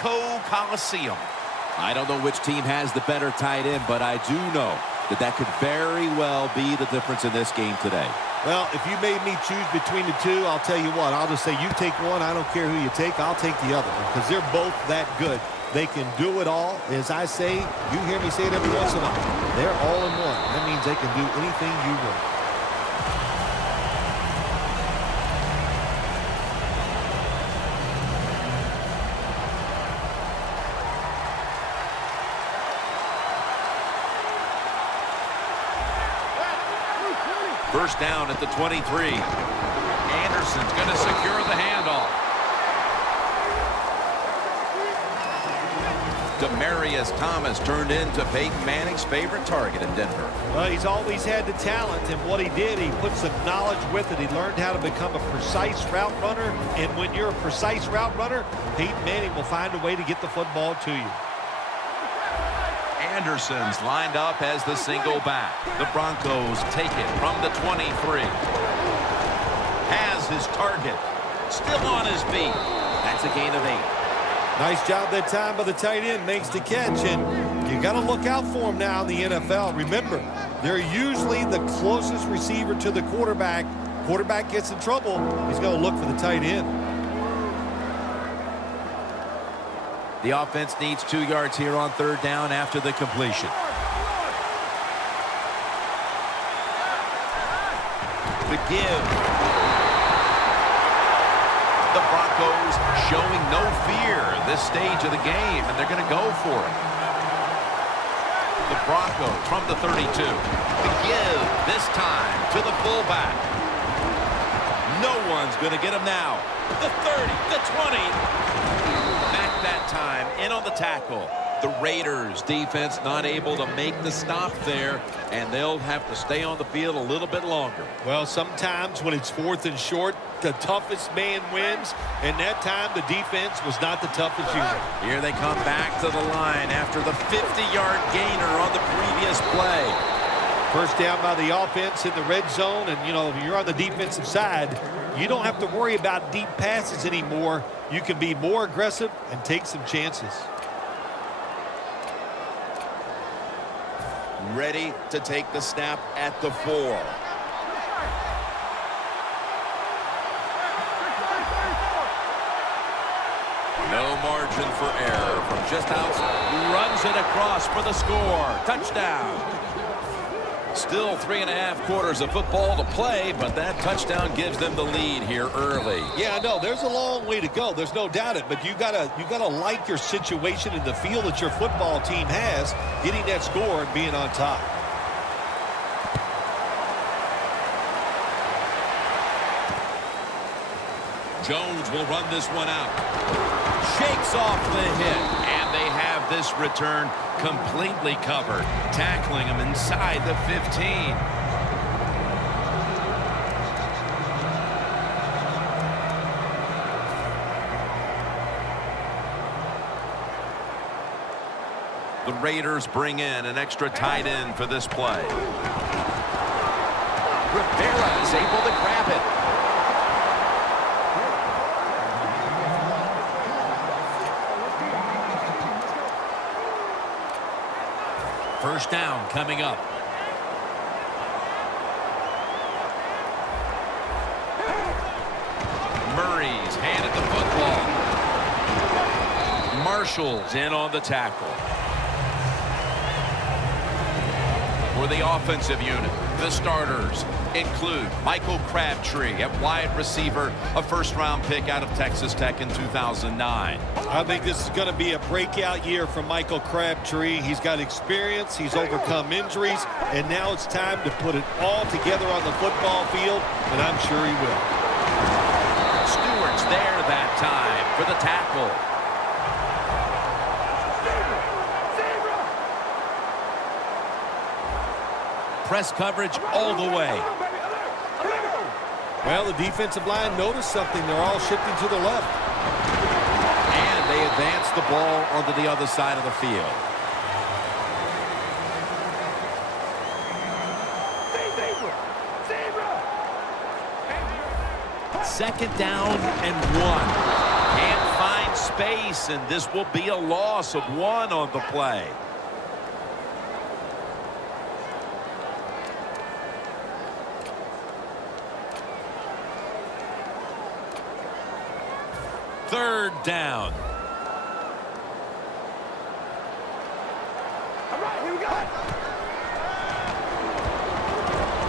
Bronco Coliseum. I don't know which team has the better tight end, but I do know that could very well be the difference in this game today. Well, if you made me choose between the two, I'll tell you what. I'll just say you take one. I don't care who you take. I'll take the other one because they're both that good. They can do it all. As I say, you hear me say it every once in a while. They're all in one. That means they can do anything you want. First down at the 23. Anderson's going to secure the handoff. Demaryius Thomas turned into Peyton Manning's favorite target in Denver. Well, he's always had the talent, and what he did, he put some knowledge with it. He learned how to become a precise route runner, and when you're a precise route runner, Peyton Manning will find a way to get the football to you. Anderson's lined up as the single back. The Broncos take it from the 23. Has his target. Still on his feet. That's a gain of 8. Nice job that time by the tight end. Makes the catch, and you got to look out for him now in the NFL. Remember, they're usually the closest receiver to the quarterback. Quarterback gets in trouble, he's going to look for the tight end. The offense needs 2 yards here on third down after the completion. The give. The Broncos showing no fear this stage of the game, and they're going to go for it. The Broncos from the 32. The give this time to the fullback. No one's going to get him now. The 30, the 20. Back that time, in on the tackle. The Raiders defense not able to make the stop there, and they'll have to stay on the field a little bit longer. Well, sometimes when it's 4th and short, the toughest man wins, and that time the defense was not the toughest unit. Here they come back to the line after the 50-yard gainer on the previous play. First down by the offense in the red zone, and, you know, if you're on the defensive side, you don't have to worry about deep passes anymore. You can be more aggressive and take some chances. Ready to take the snap at the 4. No margin for error from just outside. Runs it across for the score. Touchdown. Still 3.5 quarters of football to play, but that touchdown gives them the lead here early. Yeah, no, there's a long way to go. There's no doubt it, but you gotta like your situation and the feel that your football team has, getting that score and being on top. Jones will run this one out. Shakes off the hit, and they have this return completely covered, tackling him inside the 15. The Raiders bring in an extra tight end for this play. Rivera is able to grab it. First down coming up. Murray's handed the football. Marshall's in on the tackle. For the offensive unit, the starters include Michael Crabtree at wide receiver, a first-round pick out of Texas Tech in 2009. I think this is going to be a breakout year for Michael Crabtree. He's got experience, he's overcome injuries, and now it's time to put it all together on the football field, and I'm sure he will. Stewart's there that time for the tackle. Press coverage all the way. Well, the defensive line noticed something. They're all shifting to the left. And they advance the ball onto the other side of the field. Second down and 1. Can't find space, and this will be a loss of 1 on the play. Third down. All right, here we go.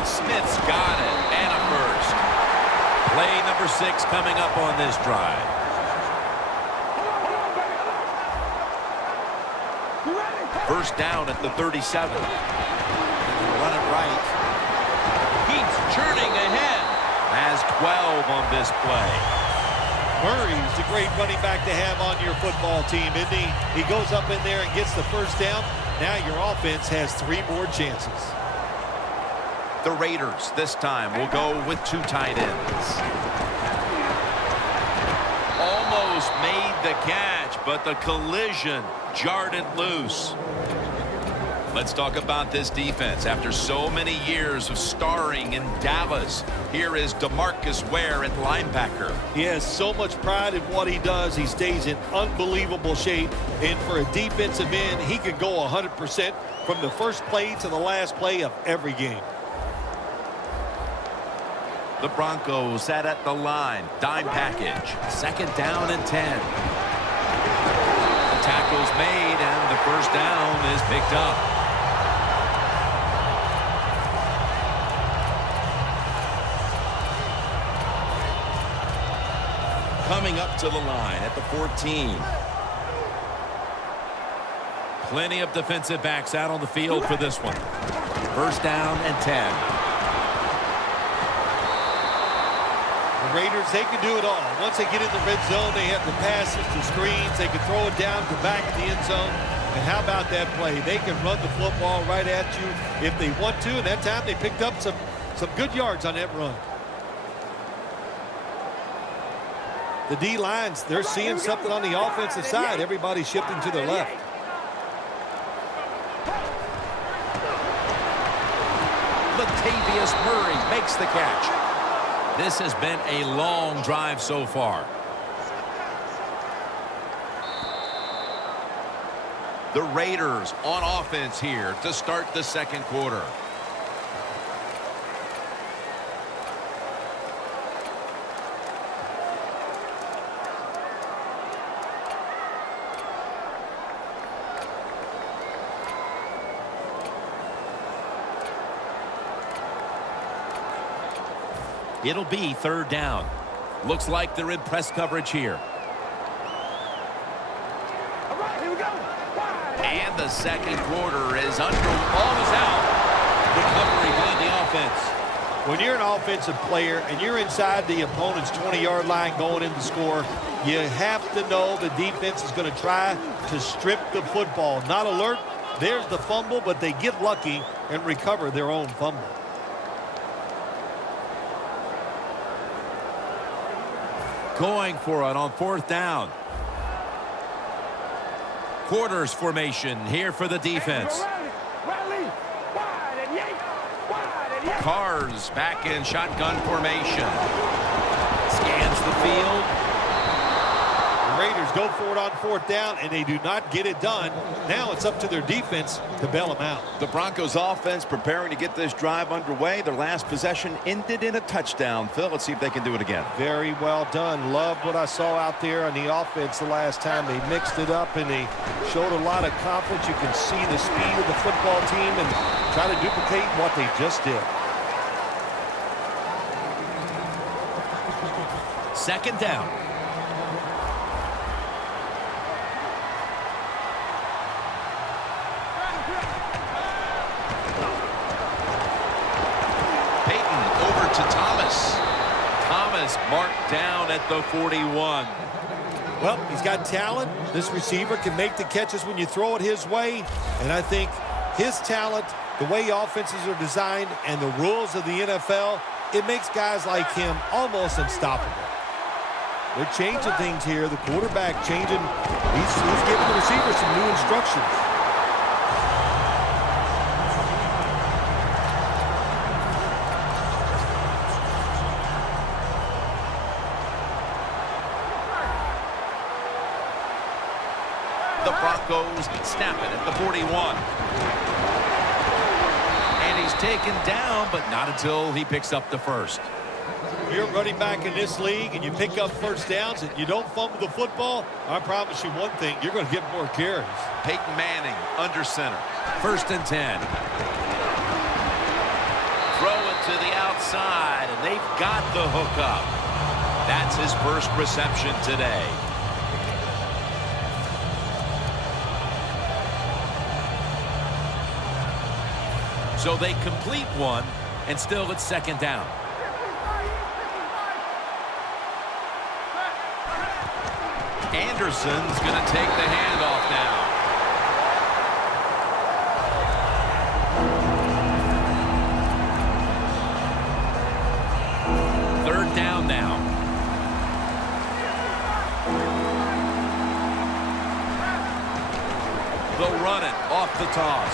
Smith's got it, and a first. Play number 6 coming up on this drive. First down at the 37. Run it right. He's churning ahead. Has 12 on this play. Murray's a great running back to have on your football team, isn't he? He goes up in there and gets the first down. Now your offense has 3 more chances. The Raiders this time will go with 2 tight ends. Almost made the catch, but the collision jarred it loose. Let's talk about this defense. After so many years of starring in Dallas, here is DeMarcus Ware at linebacker. He has so much pride in what he does. He stays in unbelievable shape. And for a defensive end, he can go 100% from the first play to the last play of every game. The Broncos set at the line. Dime package. Second down and 10. The tackle's made, and the first down is picked up. Coming up to the line at the 14. Plenty of defensive backs out on the field for this one. First down and 10. The Raiders, they can do it all. Once they get in the red zone, they have the passes, the screens. They can throw it down to the back of the end zone. And how about that play? They can run the football right at you if they want to. And that time they picked up some good yards on that run. The D-lines, they're seeing something on the offensive side. Everybody's shifting to their left. Latavius Murray makes the catch. This has been a long drive so far. The Raiders on offense here to start the second quarter. It'll be third down. Looks like they're in press coverage here. All right, here we go. And the second quarter is under. Ball is out. Recovery by the offense. When you're an offensive player and you're inside the opponent's 20-yard line going in to score, you have to know the defense is going to try to strip the football. Not alert. There's the fumble, but they get lucky and recover their own fumble. Going for it on fourth down. Quarters formation here for the defense. Carr's back in shotgun formation. Scans the field. The Raiders go for it on fourth down, and they do not get it done. Now it's up to their defense to bail them out. The Broncos offense preparing to get this drive underway. Their last possession ended in a touchdown. Phil, let's see if they can do it again. Very well done. Loved what I saw out there on the offense the last time. They mixed it up, and they showed a lot of confidence. You can see the speed of the football team and try to duplicate what they just did. Second down. To Thomas. Thomas marked down at the 41. Well, he's got talent. This receiver can make the catches when you throw it his way. And I think his talent, the way offenses are designed, and the rules of the NFL, it makes guys like him almost unstoppable. They're changing things here. The quarterback changing. He's giving the receiver some new instructions. The Broncos snap it at the 41. And he's taken down, but not until he picks up the first. You're running back in this league and you pick up first downs and you don't fumble the football, I promise you one thing, you're going to get more carries. Peyton Manning under center. 1st and 10. Throw it to the outside, and they've got the hook up. That's his first reception today. So they complete one, and still it's 2nd down. Anderson's going to take the handoff now. Third down now. They'll run it off the toss.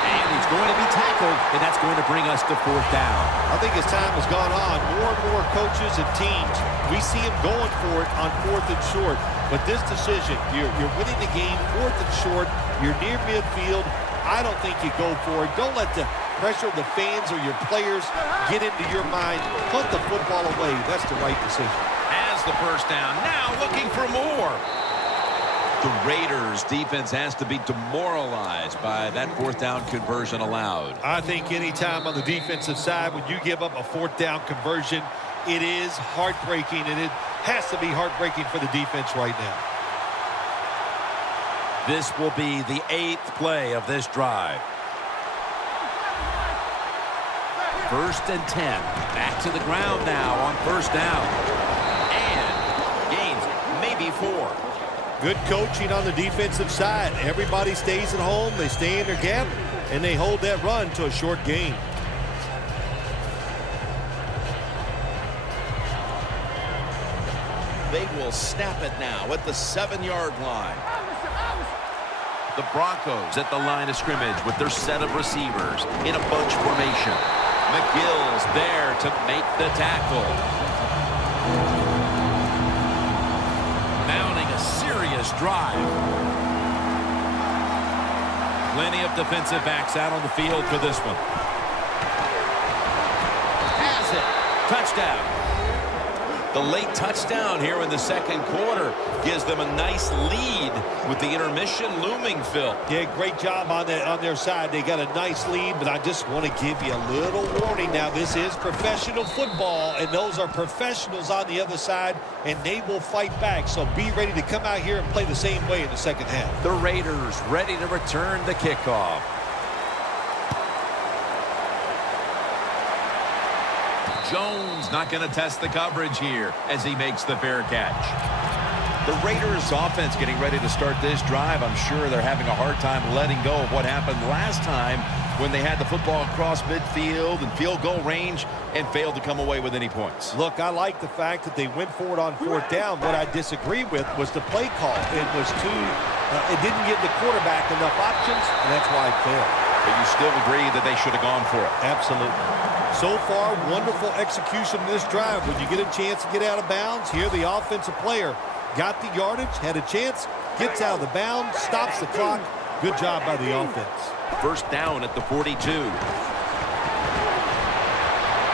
And he's going to be tackled, and that's going to bring us to 4th down. I think as time has gone on, more and more coaches and teams, we see them going for it on 4th and short. But this decision, you're winning the game, 4th and short, you're near midfield. I don't think you go for it. Don't let the pressure of the fans or your players get into your mind. Punt the football away. That's the right decision. Has the first down. Now looking for more. The Raiders defense has to be demoralized by that 4th down conversion allowed. I think any time on the defensive side when you give up a 4th down conversion, it is heartbreaking, and it has to be heartbreaking for the defense right now. This will be the 8th play of this drive. 1st and 10. Back to the ground now on 1st down. And gains maybe 4. Good coaching on the defensive side. Everybody stays at home. They stay in their gap, and they hold that run to a short gain. They will snap it now at the 7-yard line. The Broncos at the line of scrimmage with their set of receivers in a bunch formation. McGill's there to make the tackle. Mounting a serious drive. Plenty of defensive backs out on the field for this one. Has it. Touchdown. The late touchdown here in the 2nd quarter gives them a nice lead with the intermission looming, Phil. Yeah, great job on their side. They got a nice lead, but I just want to give you a little warning now. This is professional football, and those are professionals on the other side, and they will fight back. So be ready to come out here and play the same way in the 2nd half. The Raiders ready to return the kickoff. Jones not going to test the coverage here as he makes the fair catch. The Raiders offense getting ready to start this drive. I'm sure they're having a hard time letting go of what happened last time when they had the football across midfield and field goal range and failed to come away with any points. Look, I like the fact that they went for it on 4th down. What I disagree with was the play call. It was it didn't give the quarterback enough options, and that's why it failed. But you still agree that they should have gone for it. Absolutely. So far, wonderful execution in this drive. When you get a chance to get out of bounds, here the offensive player got the yardage, had a chance, gets out of the bounds, stops the clock. Good job by the offense. 1st down at the 42.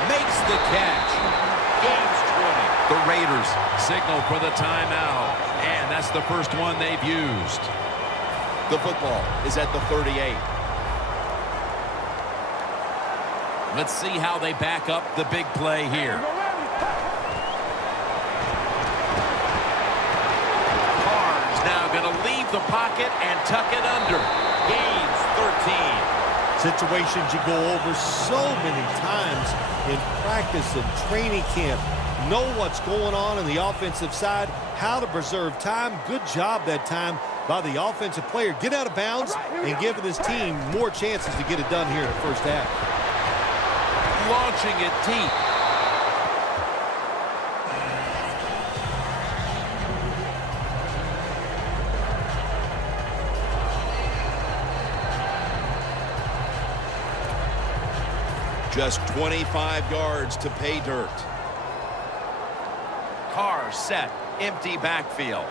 Makes the catch. Gains 20. The Raiders signal for the timeout, and that's the first one they've used. The football is at the 38. Let's see how they back up the big play here. Carr's now going to leave the pocket and tuck it under. Gains 13. Situations you go over so many times in practice and training camp. Know what's going on the offensive side, how to preserve time. Good job that time by the offensive player. Get out of bounds and giving his team more chances to get it done here in the 1st half. Launching it deep. Just 25 yards to pay dirt. Carr set. Empty backfield.